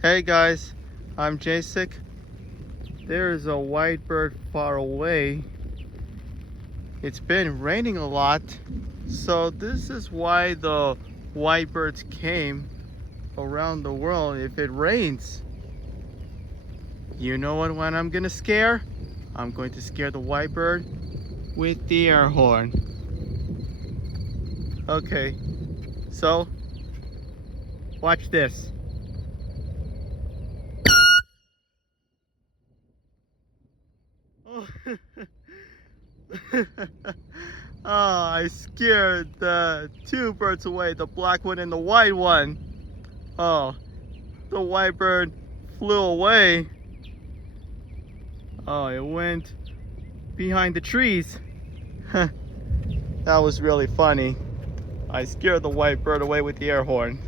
Hey guys, I'm Jasek. There is a white bird far away. It's been raining a lot, so this is why the white birds came around the world. If it rains, you know what one I'm gonna scare? I'm going to scare the white bird with the air horn. Okay, so watch this. Oh. Oh, I scared the two birds away, the black one and the white one. Oh, the white bird flew away. Oh, it went behind the trees. That was really funny. I scared the white bird away with the air horn.